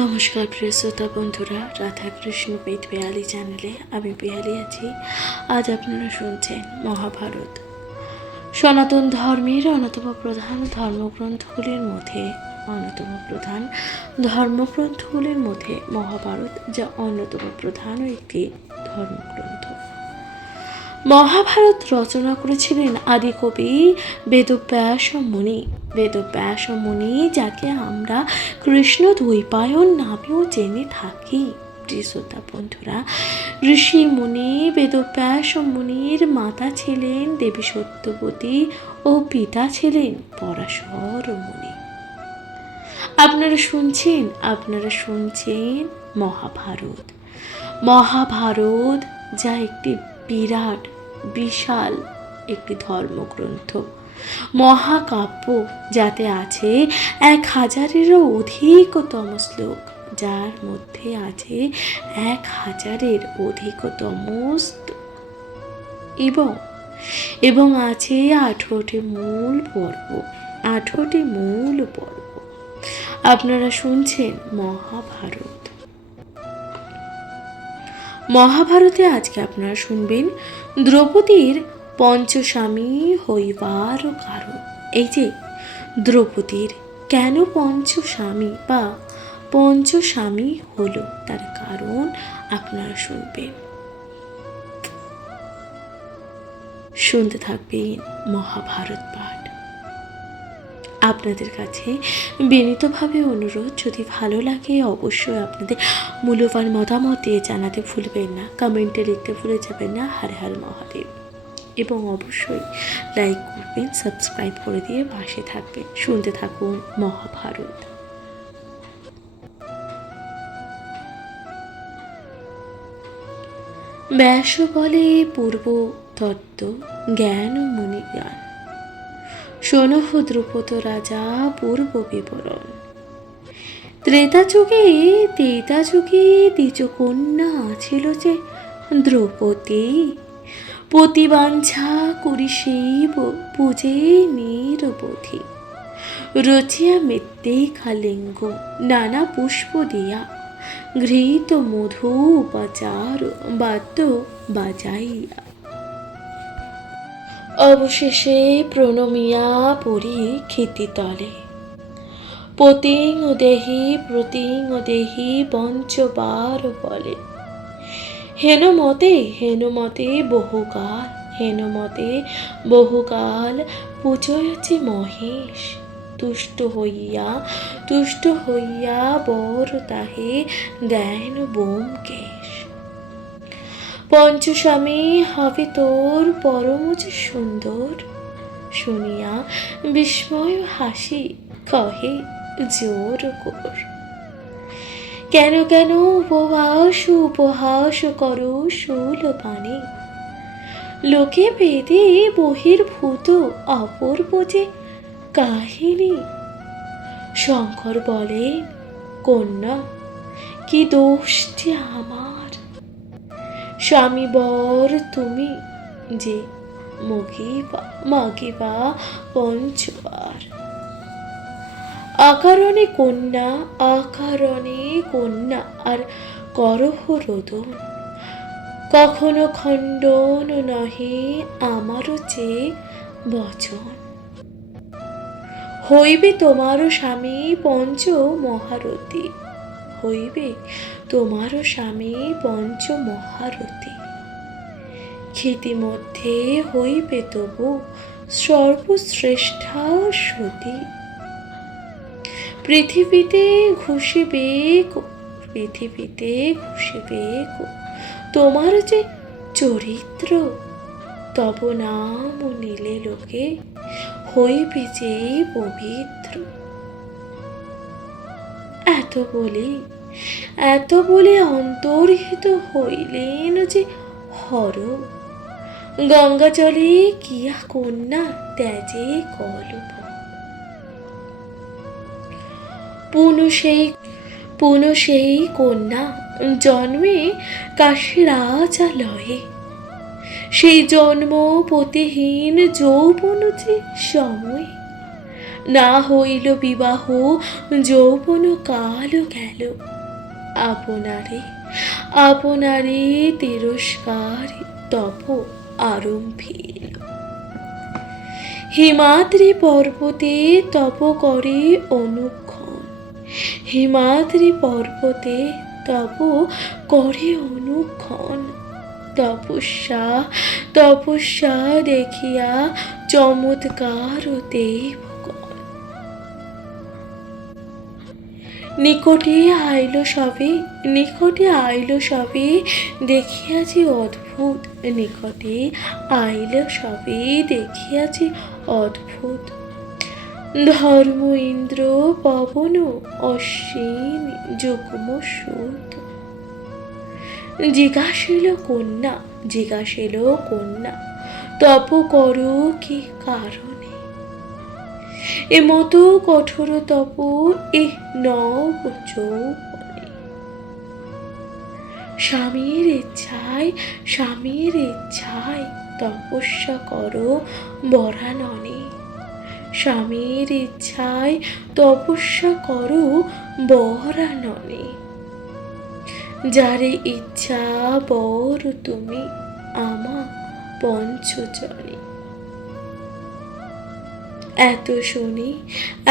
নমস্কার প্রিয় শ্রোতা বন্ধুরা, রাধাকৃষ্ণ পেট পেয়ালি চ্যানেলে আমি পেয়ালি আছি। আজ আপনারা শুনছেন মহাভারত, সনাতন ধর্মের অন্যতম প্রধান ধর্মগ্রন্থগুলির মধ্যে মহাভারত, যা অন্যতম প্রধান একটি ধর্মগ্রন্থ। মহাভারত রচনা করেছিলেন আদিকবি বেদব্যাস মুনি, যাকে আমরা কৃষ্ণ দ্বৈপায়ন নামেও জেনে থাকি। শ্রোতা বন্ধুরা, ঋষি মুনি বেদব্যাস মুনির মাতা ছিলেন দেবী সত্যবতী ও পিতা ছিলেন পরাশর মুনি। আপনারা শুনছেন মহাভারত, যা একটি বিশাল একটি ধর্মগ্রন্থ, মহাকাব্য, যাতে আছে 1000-এরও অধিকতম শ্লোক, যার মধ্যে আছে 1000-এর অধিকতম এবং আছে 18টি মূল পর্ব। আপনারা শুনছেন মহাভারতে আজকে আপনারা শুনবেন দ্রৌপদীর পঞ্চস্বামী হইবার কারণ। এই যে দ্রৌপদীর কেন পঞ্চস্বামী হলো, তার কারণ আপনারা শুনতে থাকবেন মহাভারত পাঠ। আপনাদের কাছে বিনীতভাবে অনুরোধ, যদি ভালো লাগে অবশ্যই আপনাদের মূল্যবান মতামত দিয়ে জানাতে ভুলবেন না, কমেন্টে লিখতে ভুলে যাবেন না হর হর মহাদেব, এবং অবশ্যই লাইক করবেন, সাবস্ক্রাইব করে দিয়ে পাশে থাকবেন। শুনতে থাকুন মহাভারত। ব্যাস বলে পূর্ব তত্ত্ব জ্ঞান মুনি জ্ঞান, শোনহ দ্রুপদ রাজা পূর্ব বিবরণ। ত্রেতা যুগে দ্বিজ কন্যা ছিল যে দ্রৌপদী, পতিবাঞ্ছা করি সেই পূজে নিরবধি, রচিয়া মেত্তে খালিঙ্গ নানা পুষ্প দিয়া, ঘৃত মধু উপাচার বাদ্য বাজাইয়া। অবশেষে প্রণমিয়া পরি ক্ষিতিতলে, পতিং দেহি পঞ্চবার বলে। হেনমতে বহুকাল পূজয়চি মহেশ, তুষ্ট হইয়া বর তাহে দেন ব্যোমকেশ। পঞ্চস্বামী হবে তোর পরম সুন্দর, শুনিয়া বিস্ময় হাসি কহে জোর কর। কেন উপহাস করো শূলপাণে, লোকে বেদে বহির্ভূত অপূর্ব যে কাহিনী। শঙ্কর বলেন, কন্যা কি দোষ যে আমার, স্বামী বর তুমি যে মাগিবা পঞ্চবার। আকারণে কন্যা আর করহ রোদন, কখনো খণ্ডন নহে আমারও যে বচন। হইবে তোমারও স্বামী পঞ্চমহারথী, ক্ষিতিমধ্যে হইবে তবু সর্বশ্রেষ্ঠা সতী। পৃথিবীতে ঘুষিবে তোমার যে চরিত্র, তব নাম নিলে লোকে হইবে যে পবিত্র। এত বলে অন্তর্হিত হইলেন যে হর, গঙ্গা জলে কিয়া কন্যা ত্যাজে কলপ। পুনঃ সেই কন্যা জন্মে কাশীরাজালয়ে, সেই জন্ম পতিহীন যৌবন যে সময়ে, না হইল বিবাহ, যৌবন কাল গেল, আপনারে আপনারে তিরস্কার তপ আরম্ভিল। হিমাদ্রি পর্বতে তপ করে অনুক্ষণ, হিমাদ্রি পর্বতে তপ করে অনুক্ষণ। তপস্যা তপস্যা দেখিয়া চমৎকার দেবগণ, নিকটে আইল সবে, নিকটে আইল সবে, দেখিয়াছি অদ্ভুত, নিকটে আইল সবে, দেখিয়াছি অদ্ভুত। ধর্ম ইন্দ্র পবন অশ্বিন যুগ্ম সুত, জিজ্ঞাসিল কন্যা, জিজ্ঞাসিল কন্যা, তপ করো কি কারণে? এমতো কঠোর তপ এ নব যৌবনে। স্বামীর ইচ্ছায়, স্বামীর ইচ্ছায় তপস্যা করো বরাননে, স্বামীর ইচ্ছায় তপস্যা করো বরাননে। যারে ইচ্ছা বর তুমি আমা পঞ্চজনে। এত শুনি,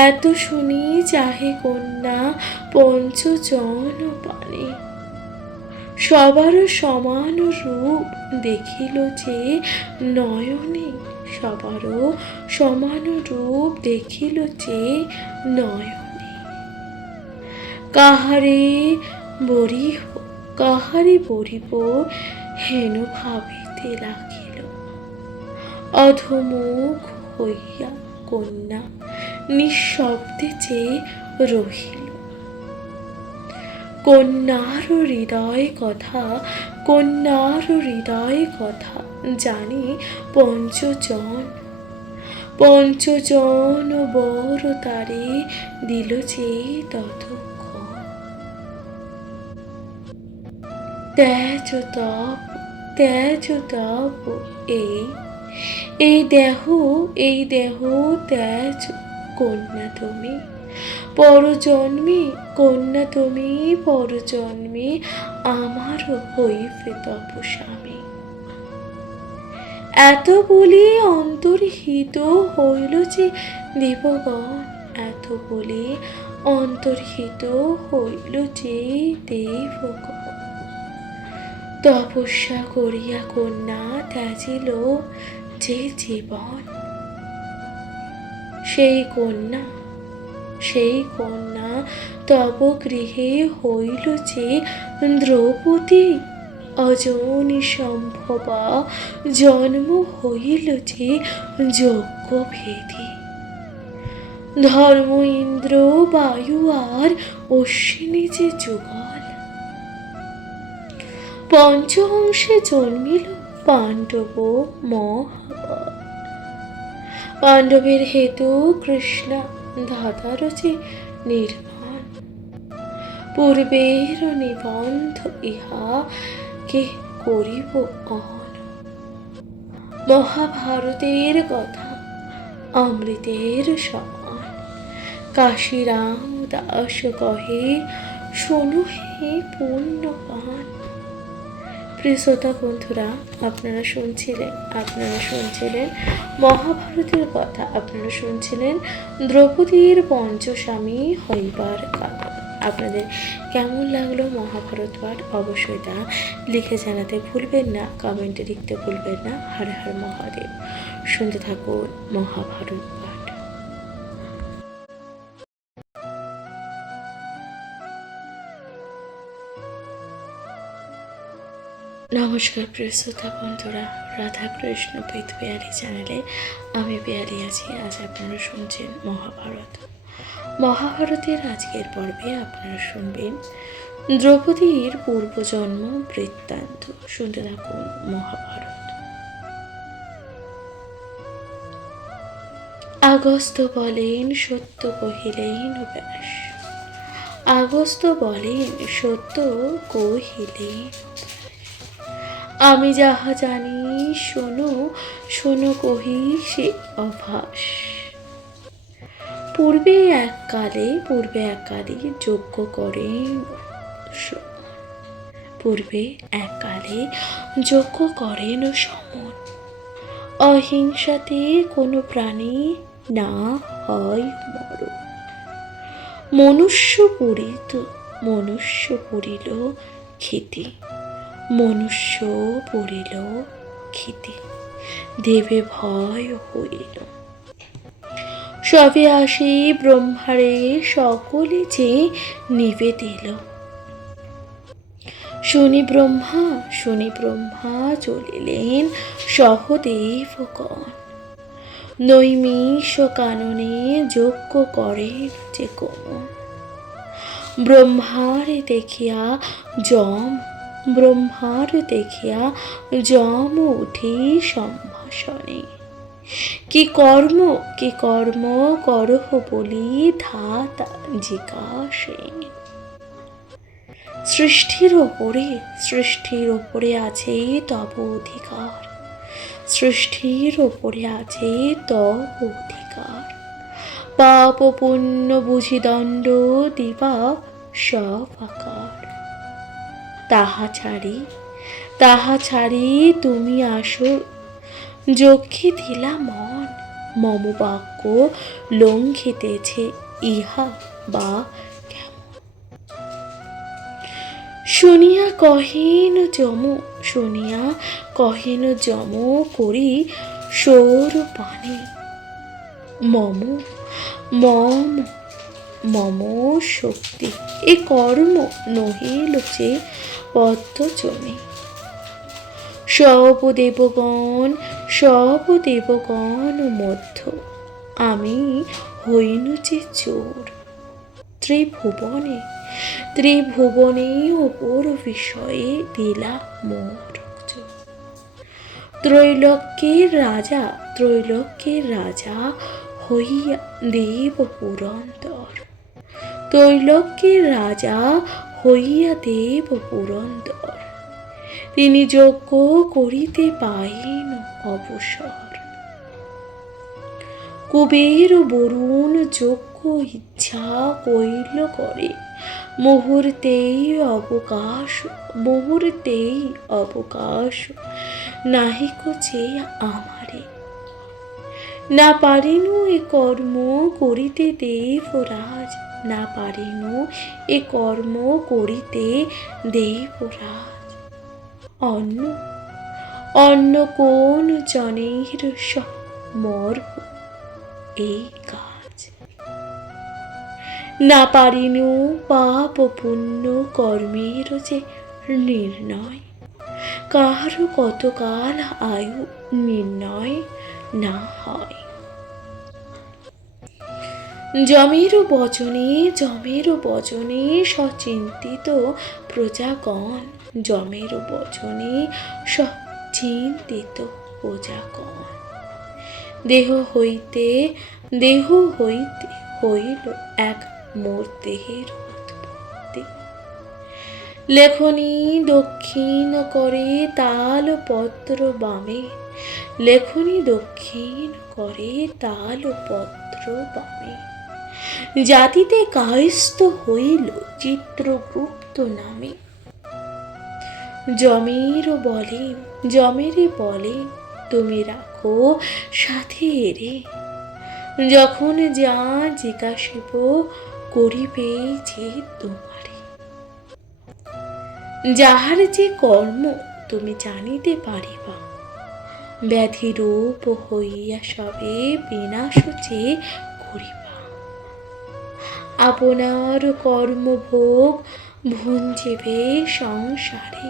এত শুনি চাহে কন্যা পঞ্চজন পানে। সবার সমান রূপ দেখিল যে নয়নে, সবারও সমান রূপ দেখিল যে নয়নে। কাহারে বরিহ, কাহারে বরিব হেন ভাবিতে লাগিল, অধমুখ হইয়া কন্যা নিঃশব্দে চেয়ে রহিল। কন্যার হৃদয় কথা, কন্যার হৃদয় কথা জানি পঞ্চজন, পঞ্চজন বর তারে দিল যে ততক্ষণ। ত্যাজ তপ, ত্যাজ তপ এই দেহ, এই দেহ ত্যাজ কন্যা তুমি, পরজন্মে কন্যা তুমি, পরজন্মে আমার হইবে তপস্বামী। এত বলি অন্তর্হিত হইল যে দেবগণ, এত বলি অন্তর্হিত হইল যে দেবগণ। তপস্যা করিয়া কন্যা ত্যাজিল যে জীবন, সেই কন্যা, সেই কন্যা তব গৃহে হইল যে দ্রৌপদী। অজনী সম্ভবা জন্ম হইল যে যজ্ঞভেদী। ধর্ম ইন্দ্র বায়ু আর অশ্বিনী যে যুগল, পঞ্চহংসে জন্মিল পাণ্ডব মহাবল। পাণ্ডবের হেতু কৃষ্ণা ধাতার যে নির্মাণ, পূর্বের নিবন্ধ ইহা কে করিব অন। মহাভারতের কথা অমৃতের সমান, কাশীরাম দাস কহে শোনো হে পুণ্যবান। প্রিয় শ্রোতা বন্ধুরা, আপনারা শুনছিলেন মহাভারতের কথা, আপনারা শুনছিলেন দ্রৌপদীর পঞ্চস্বামী হইবার কারণ। আপনাদের কেমন লাগলো মহাভারত পাঠ অবশ্যই তা লিখে জানাতে ভুলবেন না, কমেন্টে লিখতে ভুলবেন না। হর হর মহাদেব। শুনতে থাকুন মহাভারত পাঠ। নমস্কার প্রিয় শ্রোতা বন্ধুরা, রাধা কৃষ্ণ পিত পিয়ালি চ্যানেলে আমি পিয়ালি আছি। আজ আপনারা শুনছেন মহাভারত। মহাভারতের আজকের পর্বে আপনারা শুনবেন দ্রৌপদীর পূর্বজন্ম বৃত্তান্ত। শুনতে থাকুন মহাভারত। আগস্ত্য বলেন সত্য কহিলেন ব্যাস, আগস্ত্য বলেন সত্য কহিলেন। আমি যাহা জানি শোনো, শোনো কহি সে অভাস। পূর্বে এককালে যজ্ঞ করেন পূর্বে এককালে যজ্ঞ করেন সমন, অহিংসাতে কোনো প্রাণী না হয় মরণ। মনুষ্য পড়িল ক্ষিতি, মনুষ্য পড়িল ক্ষিতি, দেবে ভয় হইল। সবে আসি ব্রহ্মারে সকলে যে নিবেদিল। শুনি ব্রহ্মা চলিলেন সহদেবগণ, নৈমিষ কাননে যজ্ঞ করেন যে কোন। ব্রহ্মারে দেখিয়া যম উঠি সম্ভাষণে, কি কর্ম করহ বলি ধাতা জিজ্ঞাসে। সৃষ্টির ওপরে আছে তব অধিকার, সৃষ্টির ওপরে আছে তব অধিকার। পাপ পুণ্য বুঝি দণ্ড দিবা সব আকার। তাহা ছাড়ি তুমি আসো, যজ্ঞে দিলা মন। মম বাক্য লঙ্ঘিতেছে ইহা বা কেমন। শুনিয়া কহেন যম করি সৌর পানে। মম শক্তি এ কর্ম নহিল যে পদ্মজনে। সব দেবগণ মধ্য আমি হইনু যে চোর। ত্রিভুবনে অপর বিষয়ে দিলা মোর। ত্রৈলোক্যের রাজা হইয়া দেব পুরন্দর। তিনি যজ্ঞ করিতে পাইন অবসর। কুবের বরুণ যজ্ঞ ইচ্ছা কইল করে, মুহূর্তেই অবকাশ নাহিক যে আমারে। না পারিনু এ কর্ম করিতে দেবরাজ, অন্য কোন জনের মর্ব এই কাজ। না পারিনু পাপ পুণ্য কর্মের যে নির্ণয়। কাহার কতকাল আয়ু নির্ণয় না হয়। যমের বচনে সচিন্তিত প্রজাগণ। দেহ হইতে হইল এক মোর দেহের উৎপত্তি। লেখনী দক্ষিণ করে তালপত্র বামে, জাতিতে কায়স্থ হইল চিত্রগুপ্ত নামে। যমেরে বলে তুমি রাখো সাথে রে, যখন যা জিজ্ঞাসিব করিবে যে তোমারে। যাহার যে কর্ম তুমি জানিতে পারিবা, ব্যাধি রূপ হইয়া সবে বিনাশ যে করিবা। আপনার কর্মভোগ ভুঞ্জিবে সংসারে,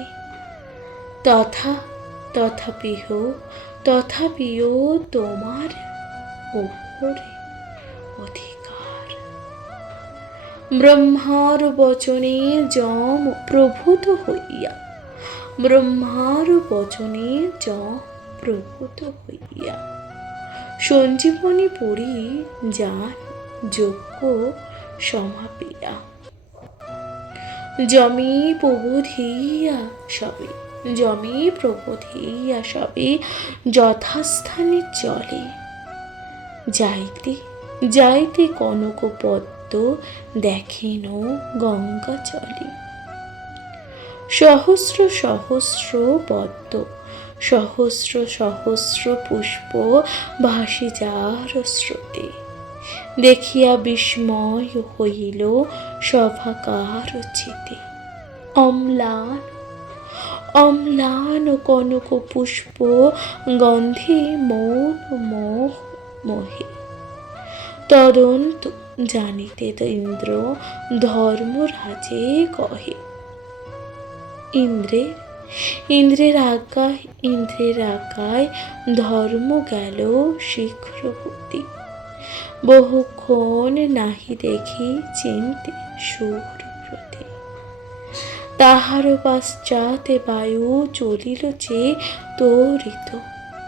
তথাপিও তোমার উপরে অধিকার। ব্রহ্মার বচনে যম প্রভূত হইয়া, সঞ্জীবনী পুরী যান যজ্ঞ সমাপিয়া। যমী প্রবোধিয়া সবে যথাস্থানে চলে, যাইতে যাইতে কনক পদ্ম দেখেন গঙ্গা চলে। সহস্র সহস্র পদ্ম, সহস্র সহস্র পুষ্প ভাসি যার স্রোতে, দেখিয়া বিস্ময় হইল সভাকার চিতে। অম্লান অম্লান কনক পুষ্প গন্ধে মন মোহ মোহে, তদন্ত জানিতে ইন্দ্র ধর্মরাজে কহে। ইন্দ্রের আজ্ঞায় ধর্ম গেল শীঘ্রবর্তী, বহুক্ষণ নাহি দেখি চিন্তে সুরব্রতে। তাহার পশ্চাতে বায়ু চলিল যে তরিত,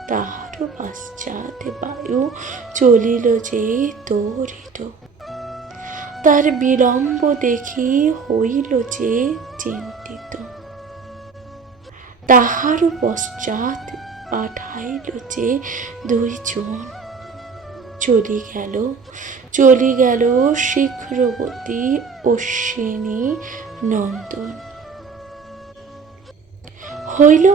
তাহার পশ্চাতে বায়ু চলিল যে তরিত। তার বিলম্ব দেখি হইল যে চিন্তিত, তাহার পশ্চাৎ পাঠাইল যে দুইজন। চলি গেল শীঘ্রবতী অশ্বিনী নন্দন। হইল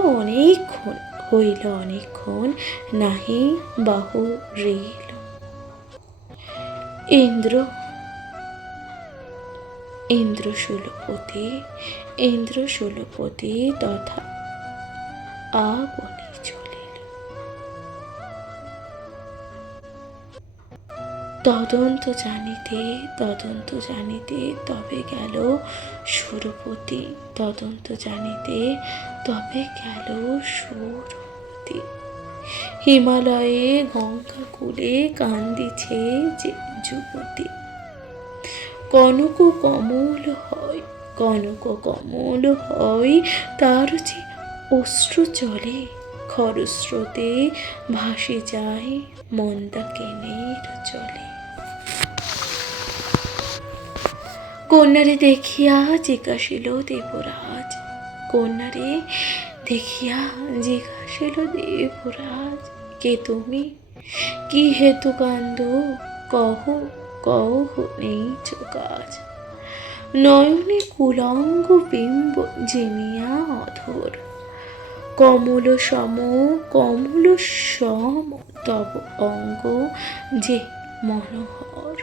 অনেকক্ষণ নাহি বাহু রেল। ইন্দ্রশূলপতি তথা বনে চলিল। তদন্ত জানিতে তবে গেল সুরপতি, তদন্ত জানিতে তবে গেল সুরপতি। হিমালয়ে গঙ্গা কূলে কান্দিছে যে যুবতী। কনক কমল হয় তার যে অশ্রু জলে, খরস্রোতে ভাসি যায় মন্দাকিনীর জলে। কন্যারে দেখিয়া জিজ্ঞাসিল দেবরাজ, কে তুমি, কি হেতু কান্দ, কহ নেইচ কাজ। নয়নে কুলঙ্গ বিম্ব জিনিয়া অধর, কমল সম তব অঙ্গ যে মনোহর।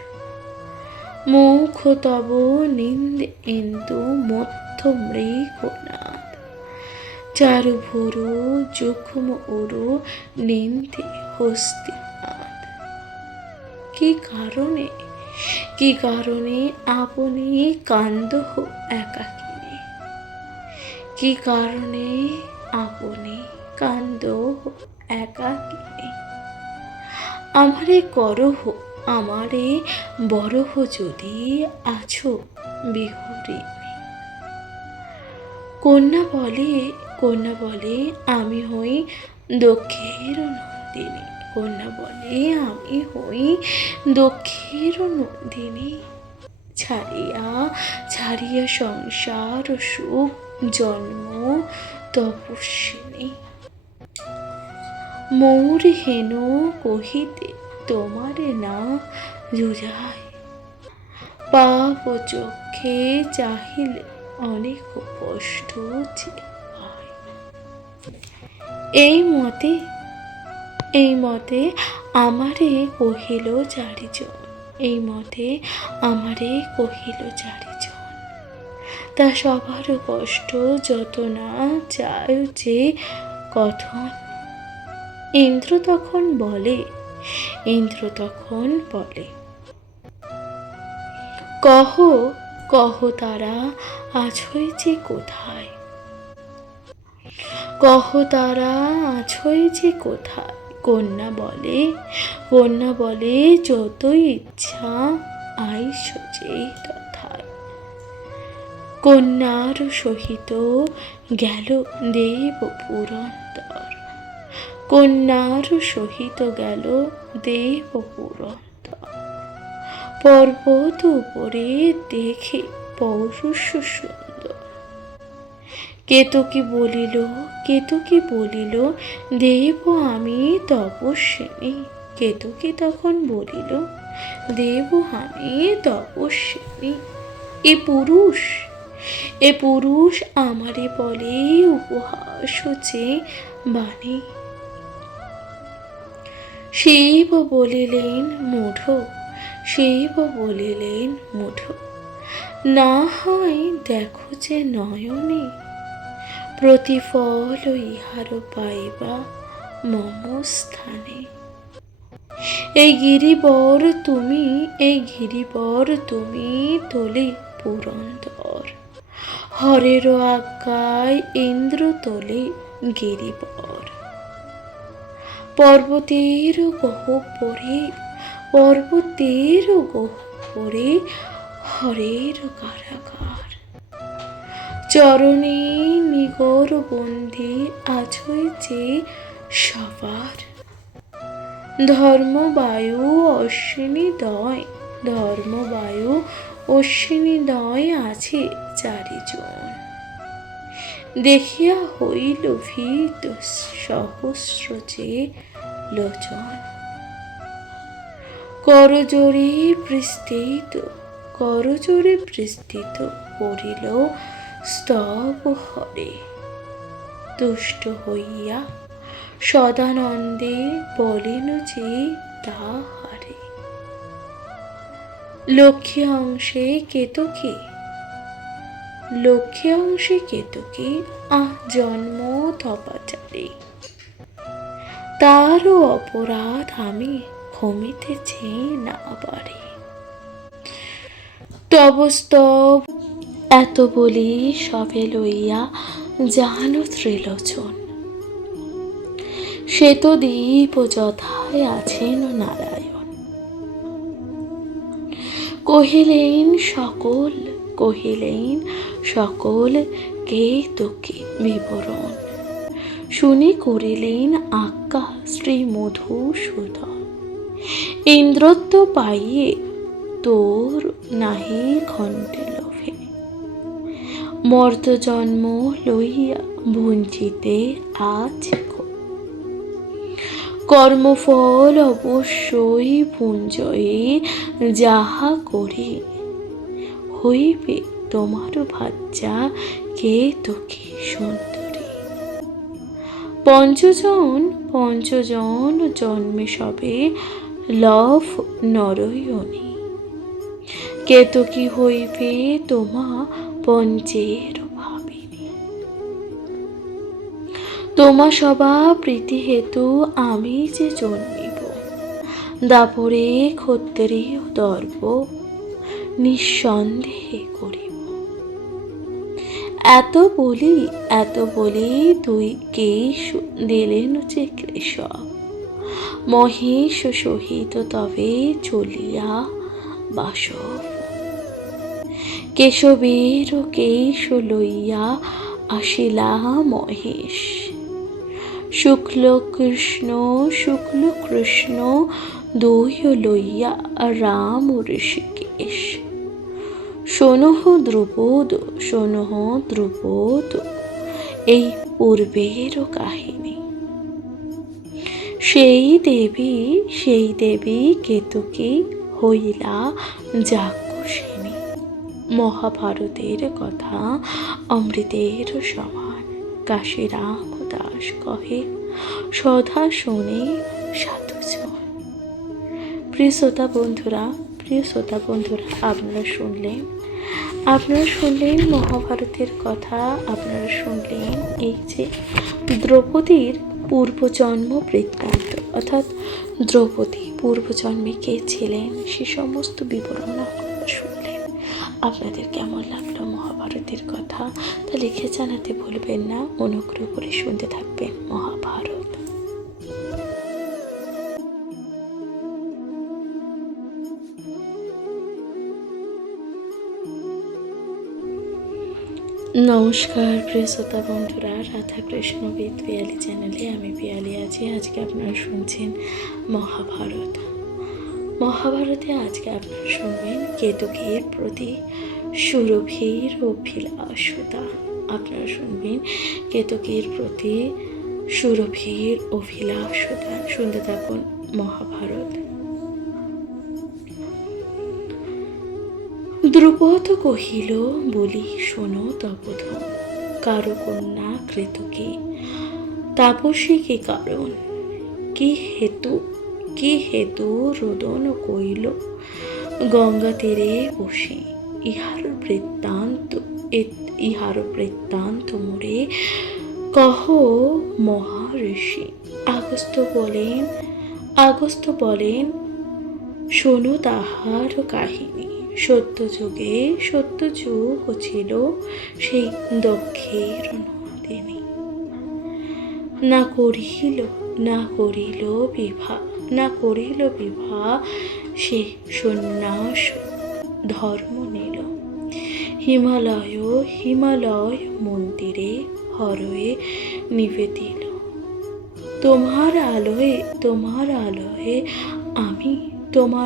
মুখ তব নিন্দে ইন্দু মধ্য মৃগনাদ, চারুভুরু যুগ্ম উরু নিন্দে হস্তিনাদ। কি কারণে আপনি কান্দহ একাকিনী, কি কারণে আপনি কান্দহ একাকিনী। আমারে করহ আমারে বরহ যদি আছো বিহরিণী। কন্যা বলে আমি হই দক্ষের নন্দিনী। ছাড়িয়া সংসার সুখ জন্ম তপস্বিনী। মৌর হেন কহিতে তোমারে না জুজায়, পাপ চক্ষে চাহিলে অনেক কষ্ট যে হয়। এই মতে আমারে কহিল চারিজন। তা সবার কষ্ট যত না চায় যে কথন। ইন্দ্র তখন বলে কহ তারা আছোই যে কোথায়, কন্যা বলে যতই ইচ্ছা আইস যেই তথায়। কন্যার সহিত গেল দেব পুরন্দর, পর্বত উপরে দেখে পৌরুষ সুন্দর। কেতকী বলিল দেব আমি তপস্বিনী। কেতকী তখন বলিল, দেবহানে তপস্বিনী, এ পুরুষ আমারে বলে উপহাস হচ্ছে বাণী। শিব বলিলেন মূঢ়, না হয় দেখো যে নয়নে, প্রতিফল ইহার পাইবা মম স্থানে। এই গিরিবর তুমি তোলে পুরন্দর, হরের আজ্ঞায় ইন্দ্র তোলে গিরিবর। পর্বতের গহ্বরে হরের কারাগার, চরণে নিগর বন্দী আছই যে সবার। ধর্মবায়ু অশ্বিনী দয় আছে চারিজন, দেখিয়া হইল ভীত সহস্র যে লোচন। করজোড়ে বিস্তৃত করিল স্তব হরে, তুষ্ট হইয়া সদানন্দে বলেন যে তাহারে। লক্ষ্মী অংশে কেতকী জন্ম তপাচারে, তারও অপরাধ আমি ক্ষমিতেছি না পারি। তব স্তব এত বলি সবে লইয়া জানো ত্রিলোচন, সে তো দীপ যথায় আছেন নারায়ণ। কহিলেন সকল কেতকী বিবরণ, শুনি করিলেন আজ্ঞা শ্রী মধুসূদন। ইন্দ্রত্ব পাইয়ে তোর নাহি ঘণ্টে লোভে, মর্ত জন্ম লইয়া ভঞ্জিতে আজ কর্মফল অবশ্যই পুঞ্জয়ে যাহা করি, হইবে তোমার ভাজ্যা কেতকী সুন্দরী। পঞ্চজন জন্মে সবে লভ নরয়নী, কেতকী হইবে তোমা পঞ্চের ভাবিনী। তোমা সবা প্রীতি হেতু আমি যে জন্মিব, দাপরে ক্ষত্রিয় দর্প নিঃসন্দেহে করিব। এত বলি দুই কেশ দিলেন যে কেশব, মহেশ সহিত তবে চলিয়া বাসব। কেশবের কেশ লইয়া আসিলা মহেশ, শুক্ল কৃষ্ণ দুই লইয়া রাম ঋষিকেশ। শোনহ দ্রুপদ এই পূর্বের কাহিনী, সেই দেবী কেতকী হইলা যাজ্ঞসেনী। মহাভারতের কথা অমৃতের সমান, কাশীরাম দাস কহে সদা শোনে সাধুজন। প্রিয় শ্রোতা বন্ধুরা, আপনারা শুনলেন মহাভারতের কথা। আপনারা শুনলেন এই যে দ্রৌপদীর পূর্বজন্ম বৃত্তান্ত, অর্থাৎ দ্রৌপদী পূর্বজন্মে কে ছিলেন সে সমস্ত বিবরণ আপনারা শুনলেন। আপনাদের কেমন লাগলো মহাভারতের কথা তা লিখে জানাতে ভুলবেন না। অনুগ্রহ করে শুনতে থাকবেন মহাভারত। নমস্কার প্রিয় শ্রোতা বন্ধুরা, রাধাকৃষ্ণ বিদ পিয়ালি চ্যানেলে আমি পিয়ালি আছি। আজকে আপনারা শুনছেন মহাভারতে আজকে আপনারা শুনবেন কেতকীর প্রতি সুরভির অভিলাষতা। আপনারা শুনবেন কেতকীর প্রতি সুরভির অভিলাষতা। শুনতে থাকুন মহাভারত। দ্রুপদ কহিল, বলি শোনো তপোধন, কারো কন্যা কৃতকে তাপসী কি কারণ, কি হেতু রোদন কইল গঙ্গা তীরে বসে, ইহার বৃত্তান্ত মোরে কহ মহাঋষি। আগস্ত্য বলেন শোনো তাহার কাহিনী। সত্য যুগ ছিল সেই দক্ষের নন্দিনী। না করিল বিভা সে সন্ন্যাস ধর্ম নিল। হিমালয় মন্দিরে হরয়ে নিবেদিল। তোমার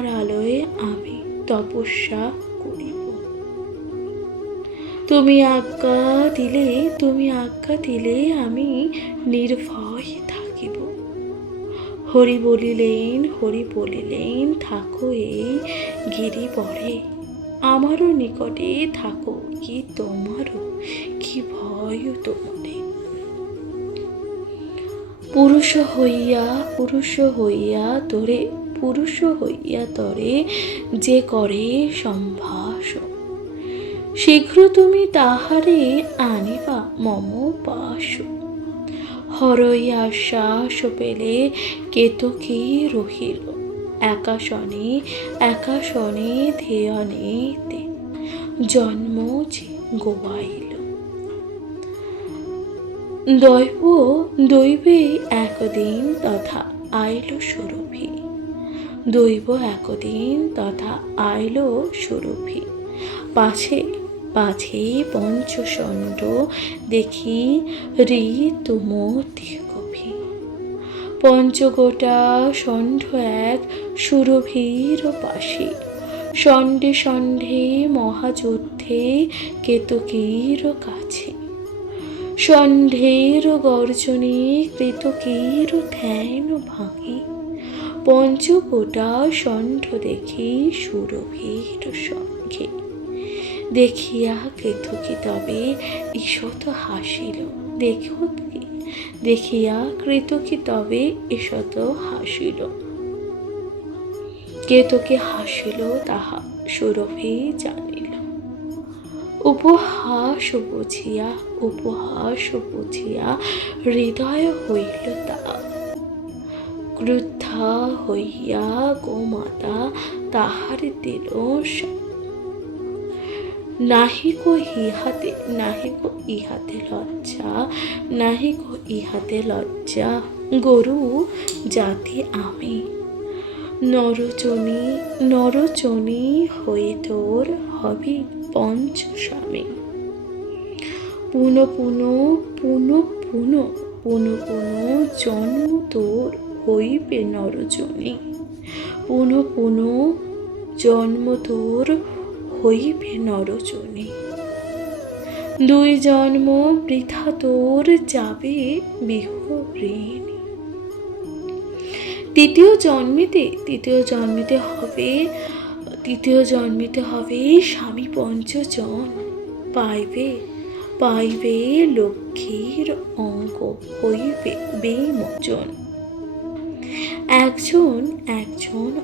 আলোয়ে আমি তপস্যা করিব। তুমি আজ্ঞা দিলে আমি নির্ভয় থাকিব। হরি বলিলেন থাকো এই গিরিবরে, আমারও নিকটে থাকো, কি ভয় তোমারে। পুরুষ হইয়া তরে যে করে সম্ভাষণ, শীঘ্র তুমি তাহারে আনিবা মম পাশ। হরইয়া শ্বাস পেলে কেতকী রহিল, একাশনে ধ্যানেতে জন্ম যে গোয়াইল। দৈবে একদিন তথা আইল সুরভি। পাছে পঞ্চষণ্ড দেখি ঋতুমতি কভি। পঞ্চগোটা ষণ্ড এক সুরভির পাশে, ষণ্ডে মহাযুদ্ধে কেতকীর কাছে। ষণ্ঢের গর্জনে কেতকীর ধ্যান ভাঙে, পঞ্চগোটা ষণ্ড দেখি সুরভির সঙ্গে। দেখিয়া কেতকী তবে ঈষৎ হাসিল। কেতকী হাসিল, তাহা সুরভি জানিল। উপহাস বুঝিয়া হৃদয় হইল তার। ক্রুদ্ধা হইয়া গোমাতা তাহার দিল শাপ। নাহিক ইহাতে লজ্জা, গরু জাতি আমি। নরচনি হয়ে তোর হবি পঞ্চস্বামী। পুন জন্ম তোর হইবে নরজনী। পুন জন্ম তোর হইবে নরজনী। দুই জন্ম বৃথা তোর যাবে বিহঋণী। তৃতীয় জন্মিতে হবে স্বামী পঞ্চজন। পাইবে লক্ষ্মীর অঙ্ক, হইবে বেমোচন। একজন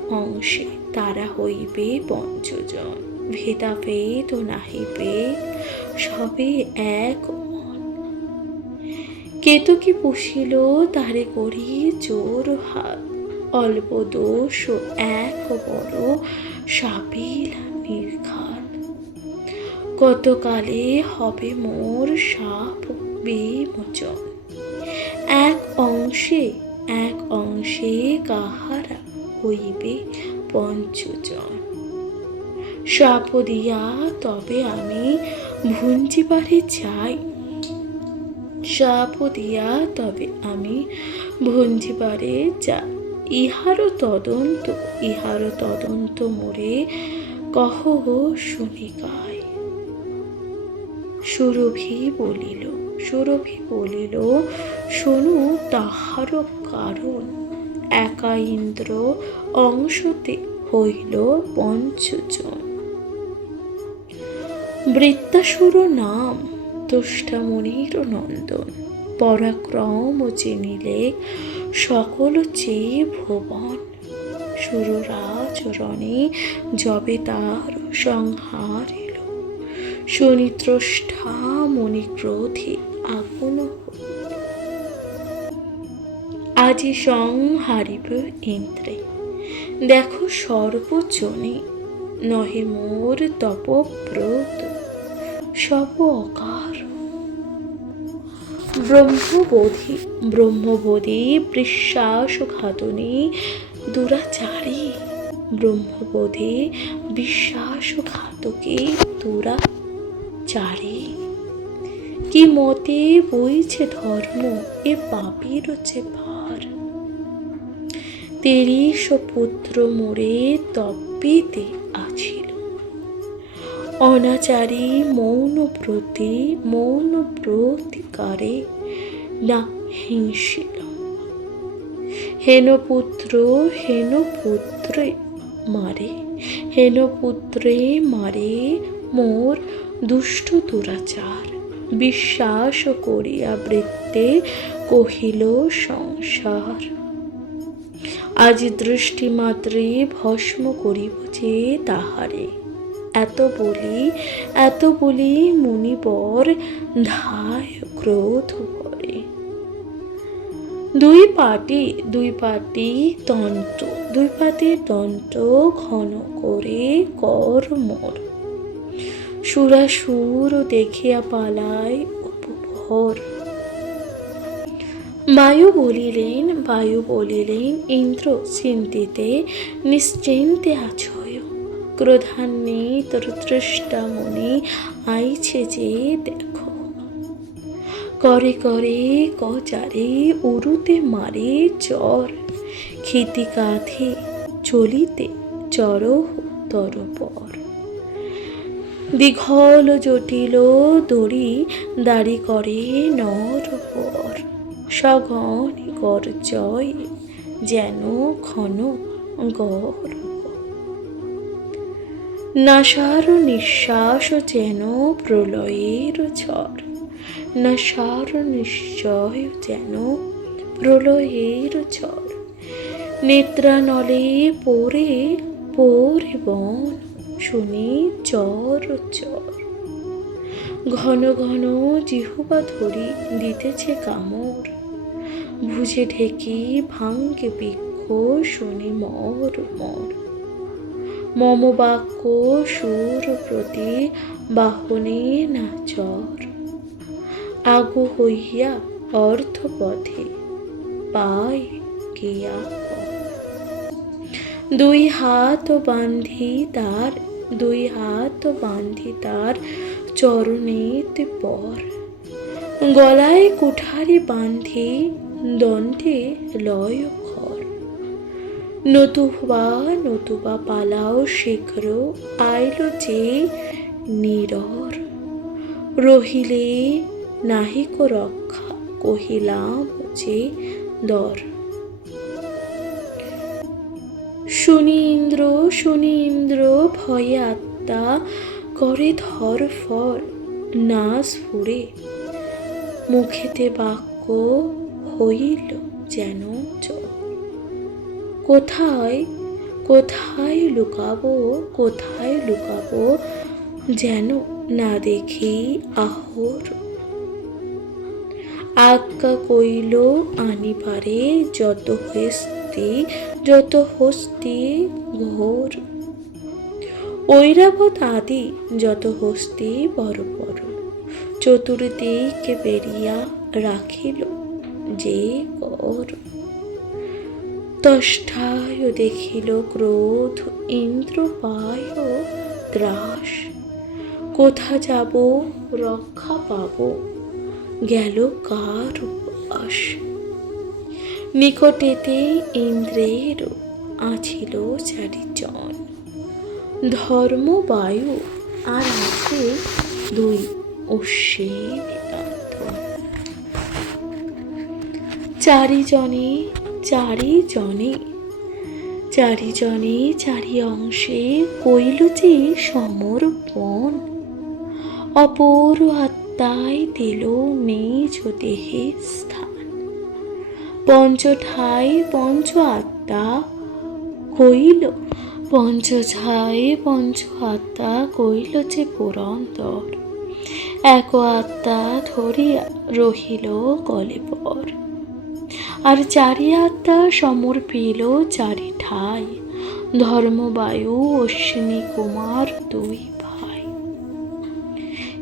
অংশে তারা হইবে পঞ্চজন। ভেদাভেদ নাহিবে, সবে এক মন। কেতকী পুষিল তারে করি জোর হাত। অল্প দোষ এক বড় সাপিল নির্ঘাত। কতকালে হবে মোর শাপ বিমোচন। এক অংশে কাহারা হইবে পঞ্চজন। শাপ দিয়া তবে আমি ভুঞ্জিবারে যাই। ইহারও তদন্ত মোরে কহ শুনিকায়। সুরভি বলিল শোনো তাহারও কারণ। একা ইন্দ্র অংশতে হইল পঞ্চজন। বৃত্তাসুর নাম তুষ্টামণির নন্দন, পরাক্রম চিনিলে সকল চেয়ে ভুবন। সুররাজ রণে যবে তার সংহারিল, শনিদ্রষ্টা মণিক্রোধে আগুন হইল। আজি সংহারিব ইন্দ্রে, দেখো সর্বজনে, নহে মোর তপব্রত সব অকার। ব্রহ্মবোধি বিশ্বাসঘাতনী দুরাচারী, ব্রহ্মবোধে বিশ্বাসঘাতকে দুরাচারী। কি মতে বইছে ধর্ম এ পাপীর যে ভার, ৩০ পুত্র মোরে তপ্পিতে আছিল, অনাচারী মৌন প্রতিকারে না হিংসিল। হেন পুত্রে মারে মোর দুষ্ট দুরাচার, বিশ্বাস করিয়া বৃত্তে কহিল সংসার। আজ দৃষ্টিমাত্রে ভস্ম করিব যে তাহারে, এত বলি মুনিবর ধায় ক্রোধ ভরে। দুই পাটি দন্ত ঘন করে কর মোর, সুরাসুর দেখিয়া পালায় উপভর। বায়ু বলিলেন ইন্দ্র চিন্তিতে নিশ্চিন্তে আছয়, ক্রোধান্বিত তৃষ্টামণি আইছে যে দেখো। করে কচারে উরুতে মারে চর, ক্ষিতি কাঁধে চলিতে চরহ তরপর। দীঘল জটিল দাড়ি করে নরপর, সগণ গর্জয় যেন ঘন গর্ভ। নাসার নিঃশ্বাস যেন প্রলয়ের ঝড়, নাসার নিশ্চয় যেন প্রলয়ের ঝড়। নেত্রানলে পরে বন শুনি চর। ঘন জিহ্বা ধরি দিতেছে কামড়, ভুজে ঢেকি ভাঙ্গে বৃক্ষ শুনি মর। মম বাক্য সুর প্রতি বাহনে না চর, আগু হইয়া অর্থপথে পায় গিয়া। দুই হাত বান্ধি তার চরণেতে পর, গলায় কুঠারি বান্ধি দণ্ডে লয় ঘর। নতুবা পালাও শীঘ্র আইল যে নীরর, রহিলে নাহিক রক্ষা কহিলাম যে দর। শুনি ইন্দ্র ভয়ে আত্মা করে ধরফর, নাস ফুরে মুখেতে বাক্য হইল যেন চোর। কোথায় লুকাবো যেন না দেখি আহর। আজ্ঞা কইল আনিবারে যত হস্তি ঘোর, ঐরাবত আদি যত হস্তি বড় চতুর্দিকে বেরিয়া রাখিল যে কর। তষ্ঠায় দেখিল ক্রোধ ইন্দ্র পায় ত্রাস, কোথা যাব রক্ষা পাব গেল কার বাস। নিকটেতে ইন্দ্রের আছিল চারিজন, ধর্ম বায়ু আর আছে দুই অশ্বিনী। চারিজনে চারিজনে চারি অংশে হইল যে সমর্পণ। অপর আত্মায় দিল নিজ দেহে স্থান। পঞ্চঠাই পঞ্চ আত্মা কইল যে পুরন্দর। এক আত্মা ধরিয়া রহিল কলেবর। আর চারি আত্মা সমর্পিল চারি ঠাই। ধর্মবায়ু অশ্বিনী কুমার দুই ভাই।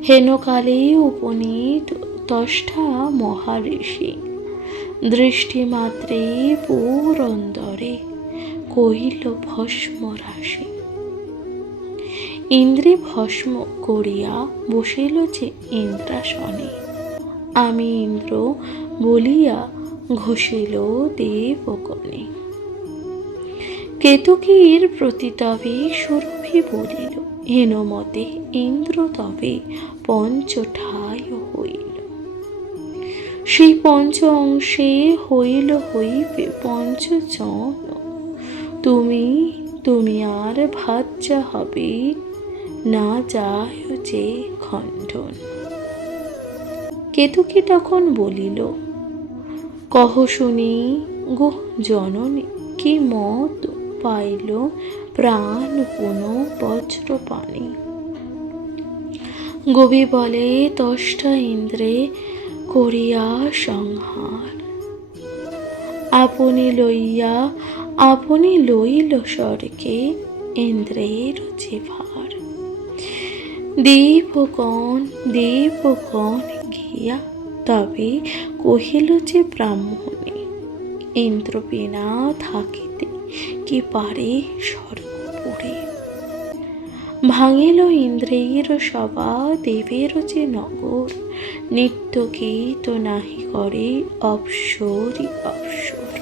হেনকালে উপনীত তষ্ঠা মহাঋষি। দৃষ্টিমাত্রে পুরন্দরে কহিল ভস্ম রাশি। ইন্দ্রে ভস্ম করিয়া বসিল যে ইন্দ্রাসনে। আমি ইন্দ্র বলিয়া ঘোষিল দেবগণে। কেতকীর প্রতি তবে সুরভি বলিল, হেনমতে ইন্দ্র তবে পঞ্চঠায় হইল। সেই পঞ্চ অংশে হইবে পঞ্চজন। তুমি আর ভাজ্যা হবে না যায় যে খণ্ডন। কেতকী তখন বলিল, কহ শুনি গো জননী, কি মত পাইল প্রাণ পুন বজ্রপাণি। গবি বলে তষ্ঠা ইন্দ্রে করিয়া সংহার। আপনি লইল স্বর্গে ইন্দ্রের যে ভার। দেবগণ গিয়া তবে কহিল যে ব্রাহ্মণে, ইন্দ্র বিনা থাকিতে কি পারে স্বর্গপুরে। ভাঙিল ইন্দ্রের সভা দেবের যে নগর। নিত্য গীত নাহি করে অপ্সরী অপ্সর।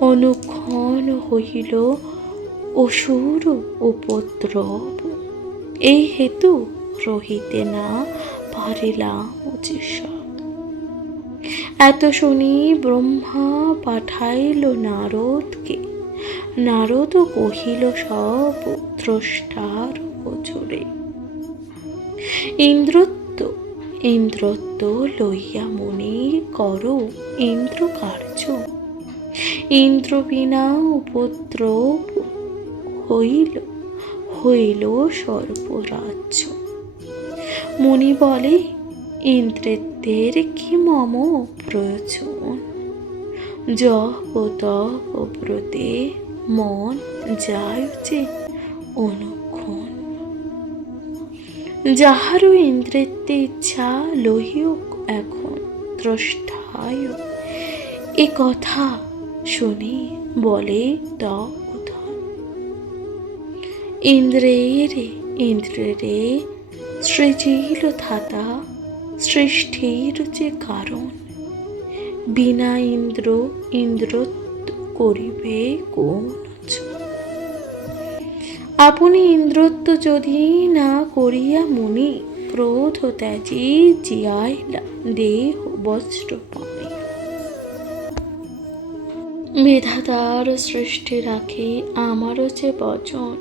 অনুক্ষণ হইল অসুর উপদ্রব। এই হেতু রহিতে না পারিলাম যে সব। এত শুনি ব্রহ্মা পাঠাইল নারদকে। নারদ কহিল সব দ্রষ্টার গোচরে। ইন্দ্রত্ব লইয়া মুনি করো ইন্দ্র কার্য। ইন্দ্র বিনা উপদ্রব হইল সর্বরাজ্য। মুনি বলে, ইন্দ্রের কি মম প্রয়োজন। জপ তপ ব্রতে মন যায় যে অনুক্ষণ। যাহারও ইন্দ্রিতে ইচ্ছা লহিও এখন দ্রষ্টায়। এ কথা শুনি বলে দগ্ধন। ইন্দ্রেরে সৃজিল ধাতা সৃষ্টির যে কারণ। বিনা ইন্দ্রত্ব করিবে কোন। আপনি ইন্দ্রত্ব যদি না করিয়া মুনি, ক্রোধ ত্যাজি জিয়াইলা দেহ বজ্রপাণি। বিধাতার সৃষ্টি রাখি আমারও যে বচন।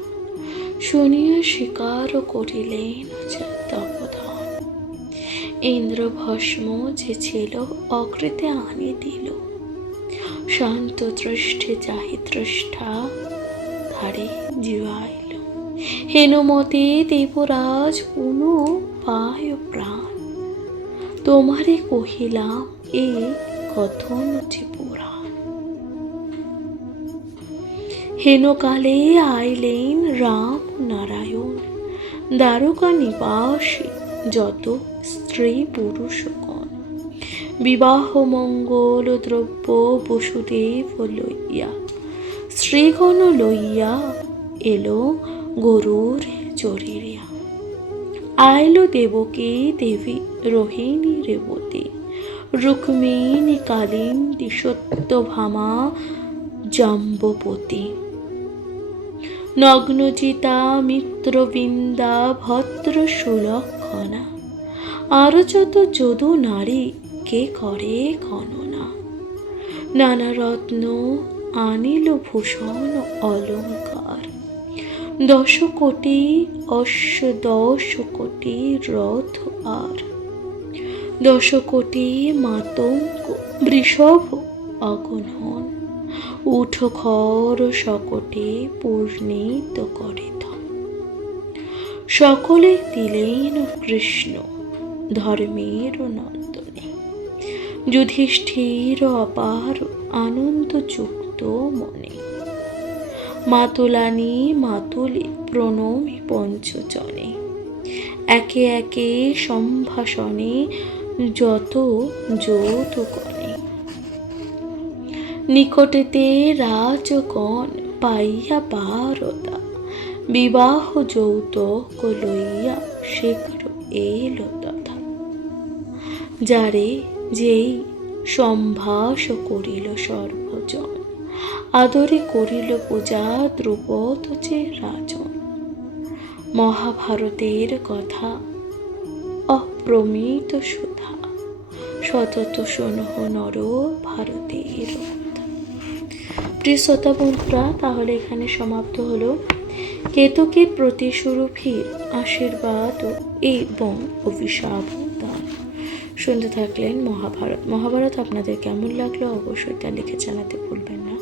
শুনিয়া স্বীকার করিলেন যে তপোধন। ইন্দ্র ভস্ম যে ছিল অকৃতে আনি দিল। শান্ত দৃষ্টি যাহি দ্রষ্টা ধারে জিয়াইল। হেনমতে দেবরাজ পুন পায় প্রাণ। তোমারে কহিলাম এ কথন যে পুরাণ। হেনকালে আইলেন রাম নারায়ণ। দ্বারকা নিবাসী যত স্ত্রী পুরুষগণ। বিবাহ মঙ্গল দ্রব্য বসুদেব লইয়া। শ্রীগণ লইয়া এলো গরুর চরিয়া। আইলো দেবকী দেবী রোহিণী রেবতী। রুক্মিণী কালিন্দী সত্যভামা জাম্বপতি। নগ্নচিতা মিত্রবৃন্দা ভদ্র সুলক্ষণা। আরো যত যদু নারী কে করে গণনা। নানা রত্ন আনিল ভূষণ অলঙ্কার, 10 কোটি অশ্ব 10 কোটি রথ আর, 10 কোটি মাতঙ্গ বৃষভ অগণন, উঠ খর শকটে পূর্ণিত করে ধন। সকলে দিলেন কৃষ্ণ ধর্মের নন্দনে, যুধিষ্ঠির অপার আনন্দ যুক্ত মনে। মাতুলানি মাতুলে প্রণমী পঞ্চজনে, একে একে সম্ভাষণে যত যৌতুকনে। নিকটেতে রাজগণ পাইয়া বারতা, বিবাহ যৌতুক লইয়া শীঘ্র এলো তথা। যারে যেই সম্ভাষ করিল সর্বজন, আদরে করিল পূজা দ্রুপদ যে রাজন। মহাভারতের কথা অপ্রমিত সুধা, সতত শোনহ নর ভারতের কথা। প্রিয় শ্রোতা বন্ধুরা, তাহলে এখানে সমাপ্ত হলো কেতকীর প্রতি সুরভির আশীর্বাদ এবং অভিশাপ দান। শুনতে থাকলেন মহাভারত আপনাদের কেমন লাগলো অবশ্যই তা লিখে জানাতে ভুলবেন না।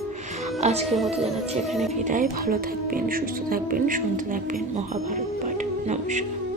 আজকের মতো জানাচ্ছি এখানে বিদায়। ভালো থাকবেন, সুস্থ থাকবেন, শুনতে থাকবেন মহাভারত পাঠ। নমস্কার।